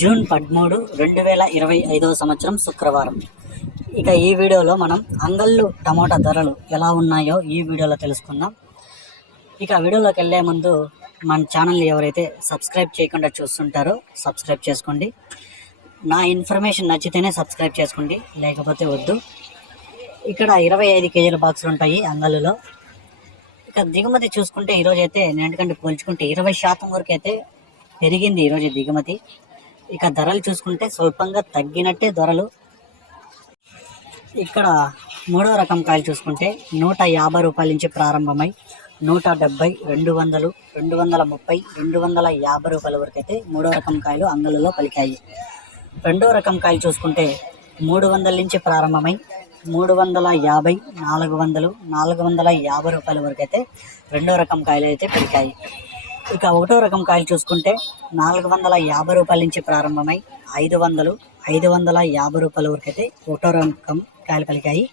June 13, 2025 సంవత్సరం శుక్రవారం. ఇక ఈ వీడియోలో మనం అంగళ్ళు టమోటా ధరలు ఎలా ఉన్నాయో ఈ వీడియోలో తెలుసుకుందాం. ఇక వీడియోలోకి వెళ్ళే ముందు మన ఛానల్ని ఎవరైతే సబ్స్క్రైబ్ చేయకుండా చూస్తుంటారో సబ్స్క్రైబ్ చేసుకోండి. నా ఇన్ఫర్మేషన్ నచ్చితేనే సబ్స్క్రైబ్ చేసుకోండి, లేకపోతే వద్దు. ఇక్కడ 25 కేజీల బాక్సులు ఉంటాయి అంగళ్ళులో. ఇక దిగుమతి చూసుకుంటే ఈరోజు అయితే నేటికంటే పోల్చుకుంటే 20% వరకు అయితే పెరిగింది ఈరోజు దిగుమతి. ఇక ధరలు చూసుకుంటే స్వల్పంగా తగ్గినట్టే ధరలు. ఇక్కడ మూడో రకం కాయలు చూసుకుంటే 150 రూపాయల నుంచి ప్రారంభమై 170, 200, 230, 250 రూపాయల వరకు అయితే మూడో రకం కాయలు అంగళ్ళలో పలికాయి. రెండో రకం కాయలు చూసుకుంటే 300 నుంచి ప్రారంభమై 350, 400, 450 రూపాయల వరకు అయితే రెండో రకం కాయలు అయితే పలికాయి. ఇక ఒకటో రకం కాయలు చూసుకుంటే 450 రూపాయల నుంచి ప్రారంభమై 500, 550 రూపాయల వరకు అయితే ఒకటో రకం కాయలు పలికాయి.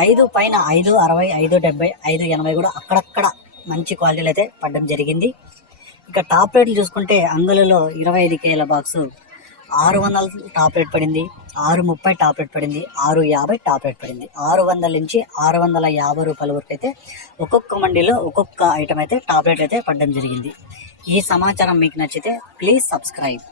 5 పైన 560, 570, 580 కూడా అక్కడక్కడ మంచి క్వాలిటీలు అయితే పడడం జరిగింది. ఇక టాప్ రేట్లు చూసుకుంటే అంగళ్ళలో 25 కేల బాక్సు 600 టాప్ రేట్ పడింది, 630 టాప్ రేట్ పడింది, 650 టాప్ రేట్ పడింది. 600 నుంచి 650 రూపాయల వరకు అయితే ఒక్కొక్క మండీలో ఒక్కొక్క ఐటమ్ అయితే టాప్ రేట్ అయితే పడడం జరిగింది. ఈ సమాచారం మీకు నచ్చితే ప్లీజ్ సబ్స్క్రైబ్.